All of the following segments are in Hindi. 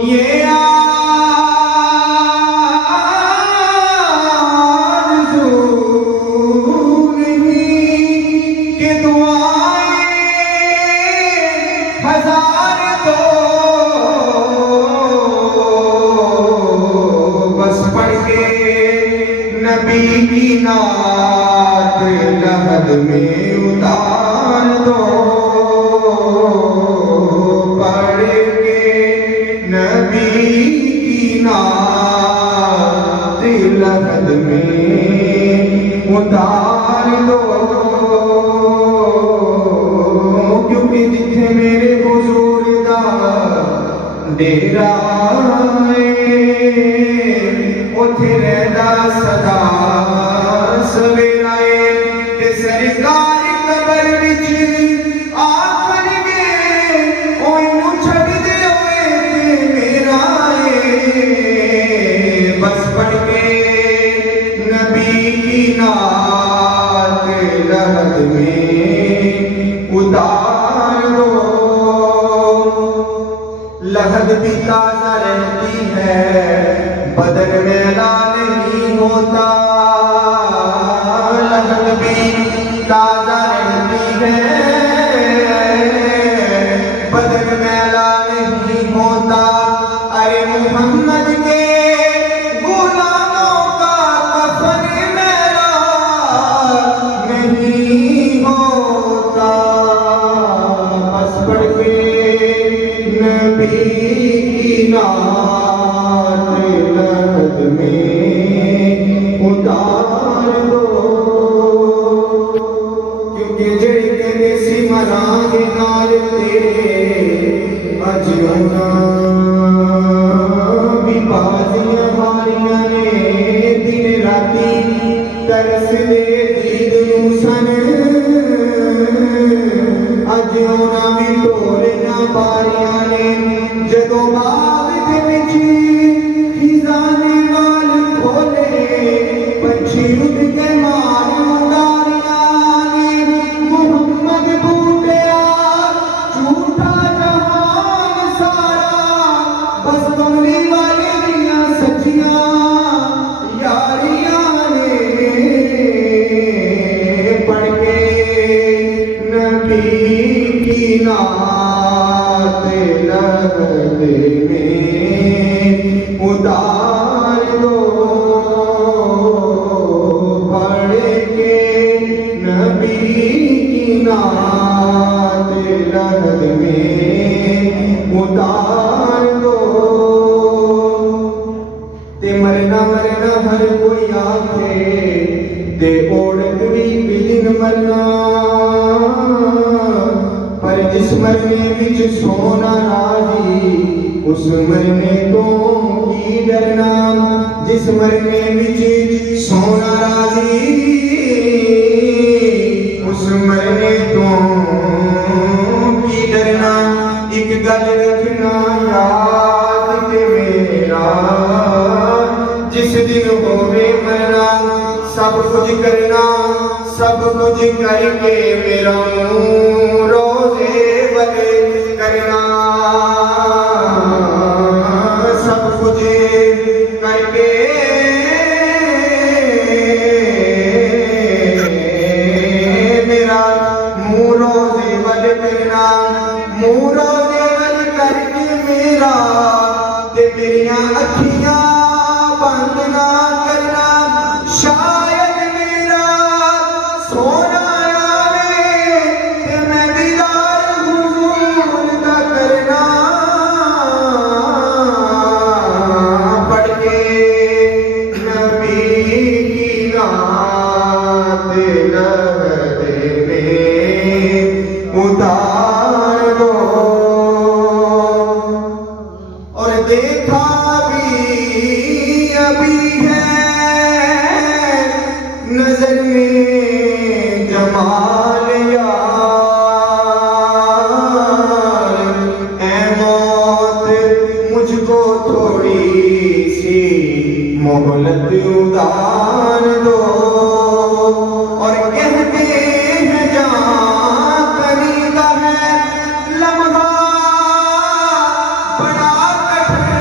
ये आरज़ू नहीं कि दुआएं हजार दो, बस पढ़ के नबी की नात लहद में उतार दो, पढ़ के नबी की नात लहद में उतार दो। क्योंकि जिथे मेरे हुजूर दा डेरा उथे रहदा सदा सवेरा ते सरकार कबर विच आखणगे ओनू छड्ड दिओ ते मेरा बस पढ़ के नबी की नात लहद में उतार दो। लहद भी ताजा रहती है, बदन मैला नहीं होता। लहद भी ताजा रहती है, बदन मैला नहीं होता। अरे मोहम्मद के गुलामों का कफन मैला नहीं होता। बस पढ़ के नबी की नात लहद में उतार दो। क्योंकि जेड़े कहते सी मरांगे नाल तेरे अज भी बाजियां मारियां ने, दिन राती तरस दे दीद नूं सन। अज उन्हां भी ढोलियां बारियां ने, जदों बाग दे विच खिजाने वाल खोले पंछी उड़ के मार मुंडारियां ने। मुहम्मद बूटिया झूठा जहान सारा, बस कमली वाले दियां सच्चियां यारियां ने। पढ़ के नबी की नात लहद में उतार दो, पढ़ के नबी की नात लहद में उतार दो। ते मरना मरना हर कोई आखे, ते औरत भी बिलिन मरना। पर जिस मरने विच सोना राजी, उस मरने तो की डरना। जिस मरने विच सोना राजी, उस मरने तो की डरना। एक गल रखना याद के मेरा, जिस दिन होवे मरना सब कुछ करना, सब कुछ करके मेरा रोजे बले करना। सब कुछ करके मेरा मुँह रोजे बले करना। मुँह रोजे बल करके मेरा ते मेरिया अखियां बंद ना करना। शायद मेरा सोना आवे ते मैं दीदार हुजूर दा करना। पढ़ के नबी की नात लहद में उतार दो। और देखा भी अभी है नजर में जमाल यार। ऐ मौत मुझको थोड़ी सी मोहलत उतार दो। और कहते हैं जहाँ करीब है लम्हा बड़ा कठिन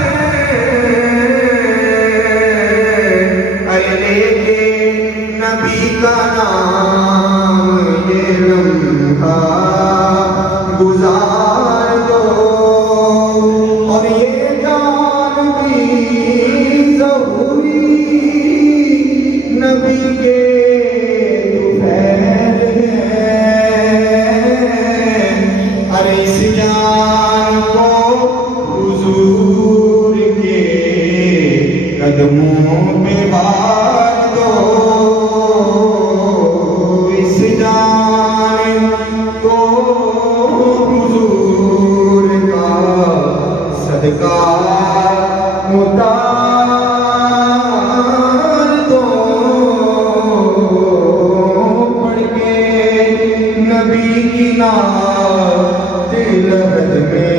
हुजूर के कदमों पे बार दो, इस जान को हुजूर का सदका उतार दो। पढ़ के नबी की नात लहद में